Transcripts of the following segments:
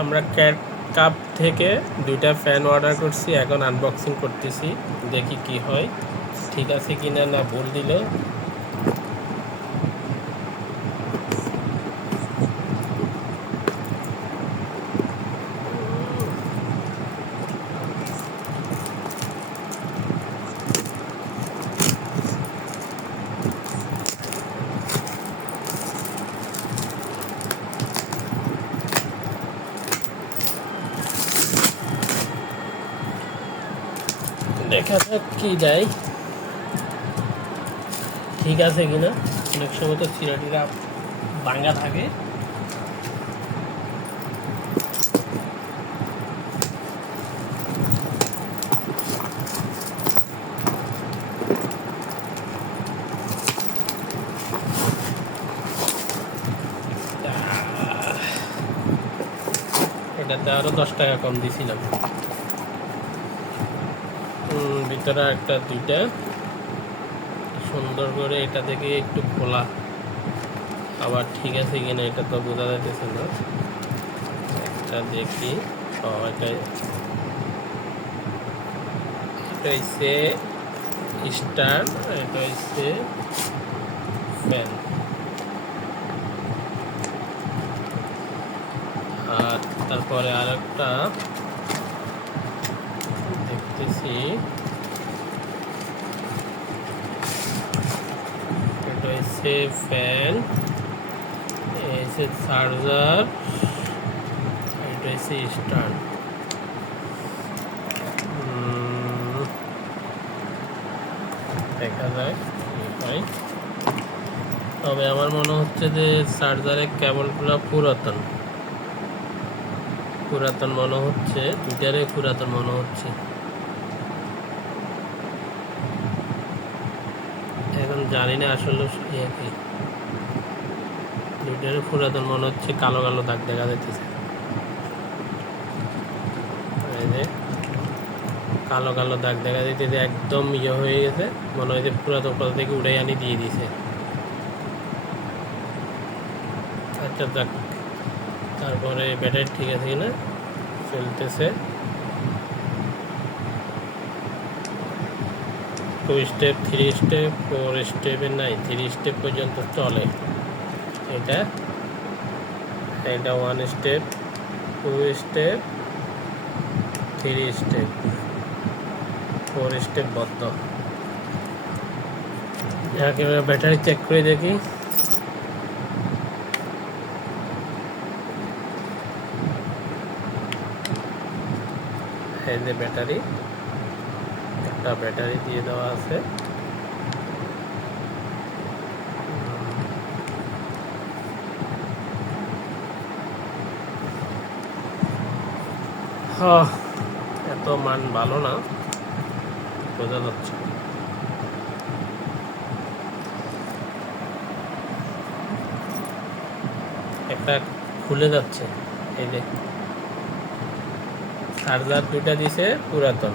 আমরা cat cup থেকে 2টা ফ্যান অর্ডার করছি, এখন আনবক্সিং করতেছি, দেখি কি হয়, ঠিক আছে কিনা না ভুল দিলে। দেখা যাক কি দেয়, ঠিক আছে কিনা। অনেক সময় তো চিরাটিরা ভাঙা থাকে। এটাতে আরো 10 টাকা কম দিছিলাম। ভিতরে একটা 2টা সুন্দর করে এটা থেকে একটু খোলা, আবার ঠিক আছে কিনা এটা তো বোঝা যাইতেছে না। একটা দেখি, এটা হচ্ছে স্টার, এটা হচ্ছে ফ্যান। আর তারপরে আরেকটা দেখতেছি, এটা হচ্ছে ফ্যান, হচ্ছে চার্জার, এটা হচ্ছে স্টার। দেখা যায় কি হয়। তবে আমার মনে হচ্ছে যে চার্জারের কেবলগুলো পুরাতন মনে হচ্ছে, 2টারই পুরাতন মনে হচ্ছে। এখন জানি না আসলে কি, 2টারই পুরাতন মনে হচ্ছে। কালো কালো দাগ দেখা যাইতেছে, এই যে কালো কালো দাগ দেখা যাইতেছে, একদম হয়ে গেছে, মনে হয় যে পুরাতন কথা থেকে উড়াই আনি দিয়ে দিছে। আচ্ছা যাক, তারপরে ব্যাটারি ঠিক আছে কিনা চলতেছে। 2 স্টেপ, 3 স্টেপ, 4 স্টেপে নাই, 3 স্টেপ পর্যন্ত চলে। এটা 1 স্টেপ, 2 স্টেপ, 3 স্টেপ, 4 স্টেপ বদ্ধ। একেবারে ব্যাটারি চেক করে দেখি। এই যে ব্যাটারি, একটা ব্যাটারি দিয়ে দেওয়া আছে। এত মান ভালো না, বোঝা যাচ্ছে। একটা খুলে যাচ্ছে, এই যে চার্জার 2টা দিছে পুরাতন।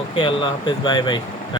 ওকে, আল্লাহ হাফেজ, বাই বাই।